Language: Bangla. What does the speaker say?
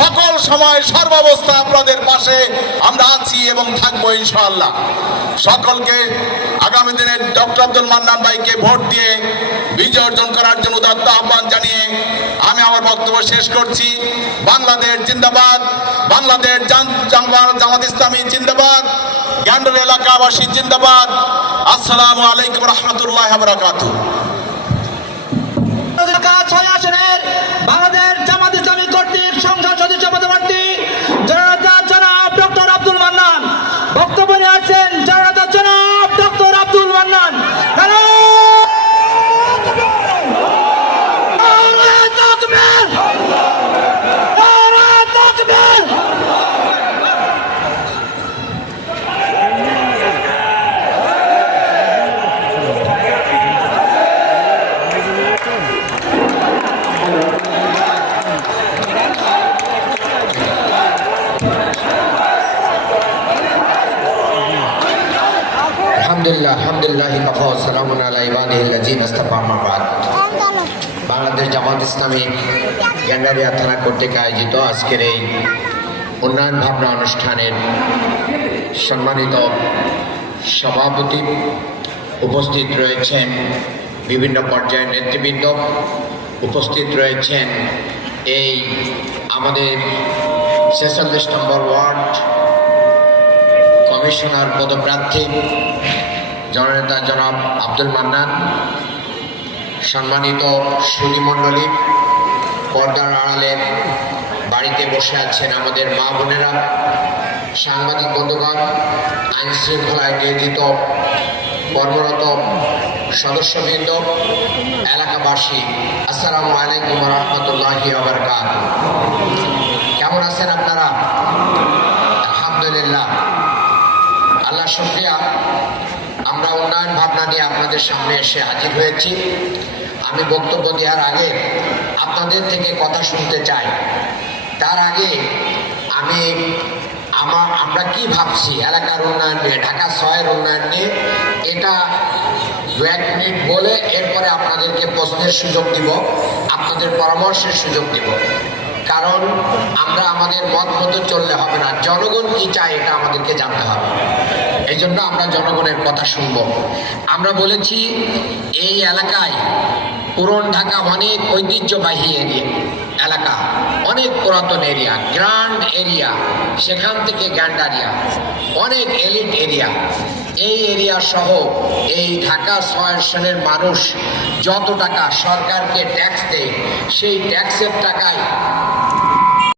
সকল সময় সর্বাবস্থা আপনাদের পাশে আমরা আছি এবং থাকবো ইনশাআল্লাহ। সকলকে আগামী দিনে ডক্টর আব্দুল মান্নান ভাইকে ভোট দিয়ে বিজয় অর্জন করার জন্য উদাত্ত আহ্বান জানিয়ে আমি আমার বক্তব্য শেষ করছি। বাংলাদেশ জিন্দাবাদ, বাংলাদেশ জামাত ইসলামী জিন্দাবাদ, গ্যান্ডারি এলাকাবাসী জিন্দাবাদ। আসসালামু আলাইকুম রহমতুল্লাহ বারাকাতুহু। বাংলাদেশ জামাত ইসলামী কর্তৃক সংসদ সদস্য পদপ্রার্থী জননেতা জনাব ডক্টর আব্দুল মান্নান বক্তব্য নিয়ে আসছেন। জননেতা জনাব ডক্টর আব্দুল মান্নান। বাংলাদেশ জামাত ইসলামী গ্যান্ডারিয়া থানা কর্তৃক আয়োজিত আজকের এই উন্নয়ন ভাবনা অনুষ্ঠানের সম্মানিত সভাপতি, উপস্থিত রয়েছেন বিভিন্ন পর্যায়ের নেতৃবৃন্দ, উপস্থিত রয়েছেন এই আমাদের ৪৬ নম্বর ওয়ার্ড কমিশনার পদপ্রার্থী জননেতা জনাব আব্দুল মান্নান, সম্মানিত সুধীমণ্ডলী, পর্দার আড়ালের বাড়িতে বসে আছেন আমাদের মা বোনেরা, সাংবাদিক বন্ধুগণ, আইন শৃঙ্খলায় নিয়োজিত কর্মরত সদস্যবৃন্দ, এলাকাবাসী, আসসালামু আলাইকুম রহমতুল্লাহি ওয়া বারাকাতুহু। কেমন আছেন আপনারা? আলহামদুলিল্লাহ, আল্লাহ শুকরিয়া। আমরা উন্নয়ন ভাবনা নিয়ে আপনাদের সামনে এসে হাজির হয়েছি। আমি বক্তব্য দেওয়ার আগে আপনাদের থেকে কথা শুনতে চাই। তার আগে আমরা কি ভাবছি এলাকার উন্নয়ন নিয়ে, ঢাকা শহরের উন্নয়ন নিয়ে, এটা 2-1 মিনিট বলে এরপরে আপনাদেরকে প্রশ্নের সুযোগ দিব, আপনাদের পরামর্শের সুযোগ দিব। কারণ আমরা আমাদের মত মতো চললে হবে না, জনগণ কি চায় এটা আমাদেরকে জানতে হবে। এই জন্য আমরা জনগণের কথা শুনব। আমরা বলেছি এই এলাকায় পুরন ঢাকা অনেক ঐতিহ্যবাহী এলাকা, অনেক পুরাতন এরিয়া, গ্র্যান্ড এরিয়া, সেখান থেকে গ্যান্ডারিয়া, অনেক এলিট এরিয়া। এই এরিয়া সহ এই ঢাকা শহরের মানুষ যত টাকা সরকারকে ট্যাক্স দেয়, সেই ট্যাক্সের টাকায়